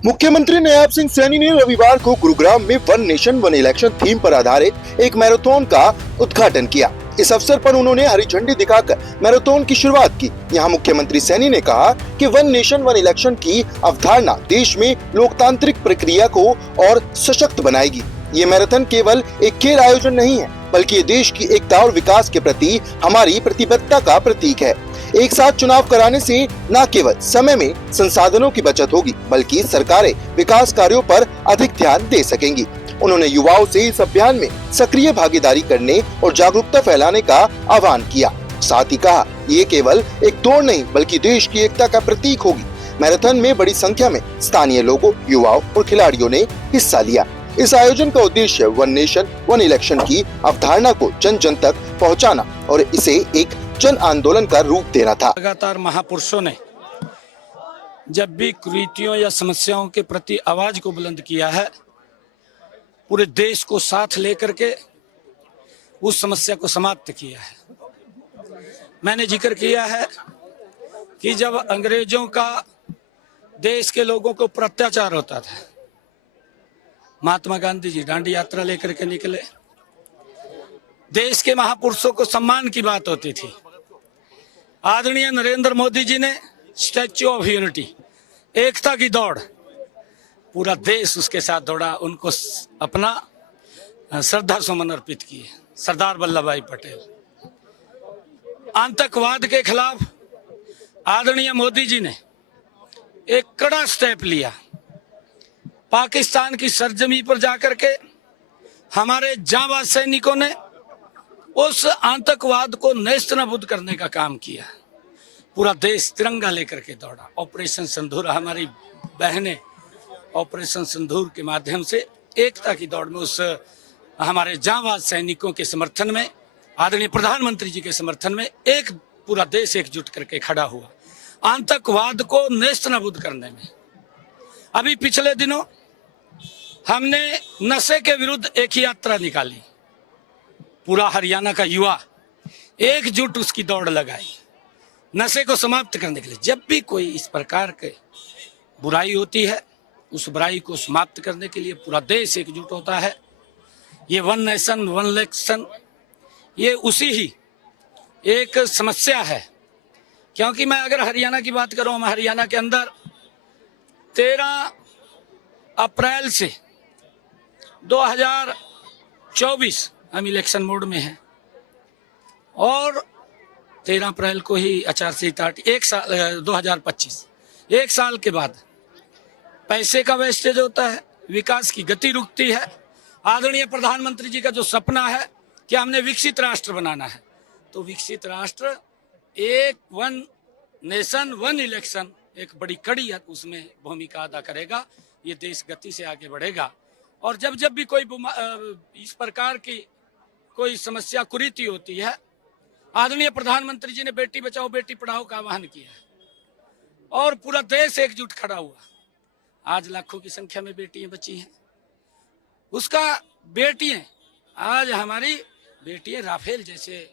मुख्यमंत्री नयाब सिंह सैनी ने रविवार को गुरुग्राम में one nation one election theme पर आधारित एक मैराथन का उद्घाटन किया। इस अवसर पर उन्होंने हरी झंडी दिखाकर मैराथन की शुरुआत की। यहां मुख्यमंत्री सैनी ने कहा कि वन नेशन वन इलेक्शन की अवधारणा देश में लोकतांत्रिक प्रक्रिया को और सशक्त बनाएगी। ये मैराथन केवल एक खेल आयोजन नहीं है, बल्कि ये देश की एकता और विकास के प्रति हमारी प्रतिबद्धता का प्रतीक है। एक साथ चुनाव कराने से न केवल समय में संसाधनों की बचत होगी, बल्कि सरकारें विकास कार्यों पर अधिक ध्यान दे सकेंगी। उन्होंने युवाओं से इस अभियान में सक्रिय भागीदारी करने और जागरूकता फैलाने का आह्वान किया। साथ ही कहा, ये केवल एक दौड़ नहीं, बल्कि देश की एकता का प्रतीक होगी। मैराथन में बड़ी संख्या में स्थानीय लोगों, युवाओं और खिलाड़ियों ने हिस्सा लिया। इस आयोजन का उद्देश्य वन नेशन वन इलेक्शन की अवधारणा को जन जन तक पहुँचाना और इसे एक जन आंदोलन का रूप देना था। लगातार महापुरुषों ने जब भी कुरीतियों या समस्याओं के प्रति आवाज को बुलंद किया है, पूरे देश को साथ लेकर के उस समस्या को समाप्त किया है। मैंने जिक्र किया है कि जब अंग्रेजों का देश के लोगों को ऊपर अत्याचार होता था, महात्मा गांधी जी दांडी यात्रा लेकर के निकले। देश के महापुरुषों को सम्मान की बात होती थी। आदरणीय नरेंद्र मोदी जी ने स्टैच्यू ऑफ यूनिटी, एकता की दौड़, पूरा देश उसके साथ दौड़ा, उनको अपना श्रद्धा सुमन अर्पित किए। सरदार वल्लभ भाई पटेल, आतंकवाद के खिलाफ आदरणीय मोदी जी ने एक कड़ा स्टेप लिया। पाकिस्तान की सरजमी पर जाकर के हमारे जांबाज सैनिकों ने उस आतंकवाद को नेस्तनाबूद करने का काम किया। पूरा देश तिरंगा लेकर के दौड़ा। ऑपरेशन सिंदूर, हमारी बहनें ऑपरेशन सिंदूर के माध्यम से एकता की दौड़ में उस हमारे जांबाज सैनिकों के समर्थन में, आदरणीय प्रधानमंत्री जी के समर्थन में एक पूरा देश एकजुट करके खड़ा हुआ आतंकवाद को नेस्तनाबूद करने में। अभी पिछले दिनों हमने नशे के विरुद्ध एक ही यात्रा निकाली। पूरा हरियाणा का युवा एकजुट उसकी दौड़ लगाई नशे को समाप्त करने के लिए। जब भी कोई इस प्रकार के बुराई होती है, उस बुराई को समाप्त करने के लिए पूरा देश एकजुट होता है। ये वन नेशन वन इलेक्शन, ये उसी ही एक समस्या है। क्योंकि मैं अगर हरियाणा की बात करूं, मैं हरियाणा के अंदर 13 अप्रैल से 2024 हम इलेक्शन मोड में हैं और 13 अप्रैल को ही आचार संहिता 2025 एक साल के बाद पैसे का वेस्टेज होता है, विकास की गति रुकती है। आदरणीय प्रधानमंत्री जी का जो सपना है कि हमने विकसित राष्ट्र बनाना है, तो विकसित राष्ट्र एक वन नेशन वन इलेक्शन एक बड़ी कड़ी उसमें भूमिका अदा करेगा। ये देश गति से आगे बढ़ेगा। और जब जब भी कोई इस प्रकार की कोई समस्या कुरीति होती है, आदरणीय प्रधानमंत्री जी ने बेटी बचाओ बेटी पढ़ाओ का आह्वान किया और पूरा देश एकजुट खड़ा हुआ। आज लाखों की संख्या में बेटियां बची हैं। उसका बेटियां, आज हमारी बेटियां राफेल जैसे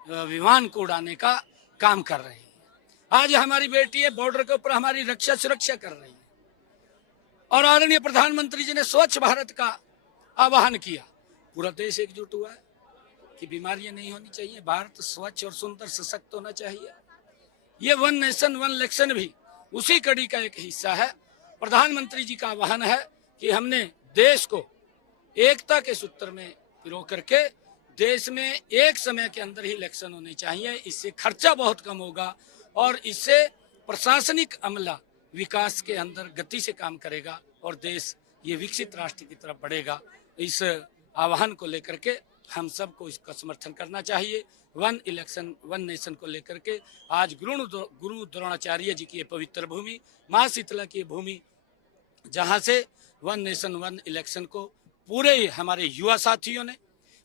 विमान को उड़ाने का काम कर रही हैं। आज हमारी बेटियां बॉर्डर के ऊपर हमारी रक्षा सुरक्षा कर रही हैं। और आदरणीय प्रधानमंत्री जी ने स्वच्छ भारत का आह्वान किया। पूरा देश एकजुट हुआ है कि बीमारियां नहीं होनी चाहिए, भारत स्वच्छ और सुंदर सशक्त होना चाहिए। ये वन नेशन वन इलेक्शन भी उसी कड़ी का एक हिस्सा है। प्रधानमंत्री जी का आह्वान है कि हमने देश को एकता के सूत्र में पिरो करके देश में एक समय के अंदर ही इलेक्शन होने चाहिए। इससे खर्चा बहुत कम होगा और इससे प्रशासनिक अमला विकास के अंदर गति से काम करेगा और देश ये विकसित राष्ट्र की तरफ बढ़ेगा। इस आह्वान को लेकर के हम सबको इसका समर्थन करना चाहिए। वन इलेक्शन वन नेशन को लेकर के आज गुरु द्रोणाचार्य जी की ये पवित्र भूमि, माँ शीतला की भूमि, जहाँ से वन नेशन वन इलेक्शन को पूरे हमारे युवा साथियों ने,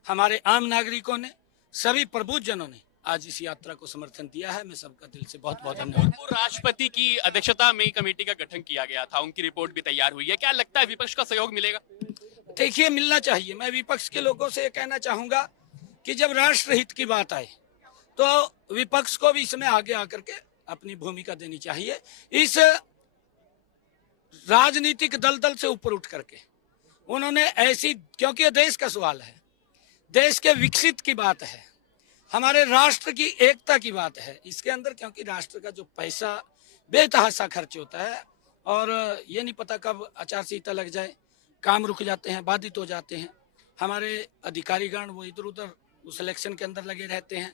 हमारे आम नागरिकों ने, सभी प्रबुद्धजनों ने आज इस यात्रा को समर्थन दिया है। मैं सबका दिल से बहुत बहुत धन्यवाद। राष्ट्रपति की अध्यक्षता में कमेटी का गठन किया गया था, उनकी रिपोर्ट भी तैयार हुई है। क्या लगता है विपक्ष का सहयोग मिलेगा? देखिए, मिलना चाहिए। मैं विपक्ष के लोगों से कहना चाहूंगा कि जब राष्ट्र हित की बात आए तो विपक्ष को भी इसमें आगे आकर के अपनी भूमिका देनी चाहिए। इस राजनीतिक दलदल से ऊपर उठ करके उन्होंने ऐसी, क्योंकि ये देश का सवाल है, देश के विकसित की बात है, हमारे राष्ट्र की एकता की बात है, इसके अंदर क्योंकि राष्ट्र का जो पैसा बेतहाशा खर्च होता है और ये नहीं पता कब आचार संहिता लग जाए, काम रुक जाते हैं, बाधित हो जाते हैं, हमारे अधिकारीगण वो इधर उधर उस इलेक्शन के अंदर लगे रहते हैं,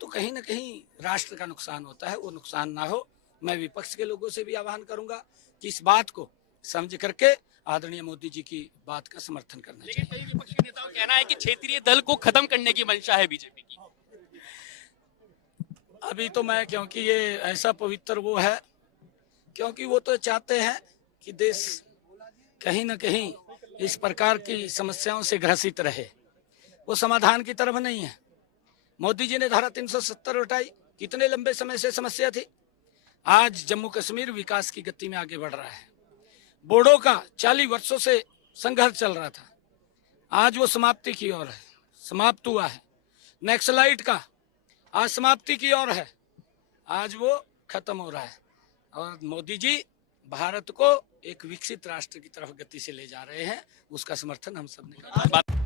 तो कहीं ना कहीं राष्ट्र का नुकसान होता है। वो नुकसान ना हो, मैं विपक्ष के लोगों से भी आह्वान करूंगा कि इस बात को समझ करके आदरणीय मोदी जी की बात का समर्थन करना चाहिए। लेकिन कई विपक्ष के नेताओं का कहना है कि क्षेत्रीय दल को खत्म करने की मंशा है बीजेपी की। अभी तो मैं, क्योंकि ये ऐसा पवित्र वो है, क्योंकि वो तो चाहते हैं कि देश कहीं ना कहीं इस प्रकार की समस्याओं से ग्रसित रहे, वो समाधान की तरफ नहीं है। मोदी जी ने धारा 370 हटाई, कितने लंबे समय से समस्या थी, आज जम्मू कश्मीर विकास की गति में आगे बढ़ रहा है। बोडो का 40 वर्षों से संघर्ष चल रहा था, आज वो समाप्ति की ओर है, समाप्त हुआ है। नक्सलाइट का आज समाप्ति की ओर है, आज वो खत्म हो रहा है। और मोदी जी भारत को एक विकसित राष्ट्र की तरफ गति से ले जा रहे हैं, उसका समर्थन हम सब ने किया।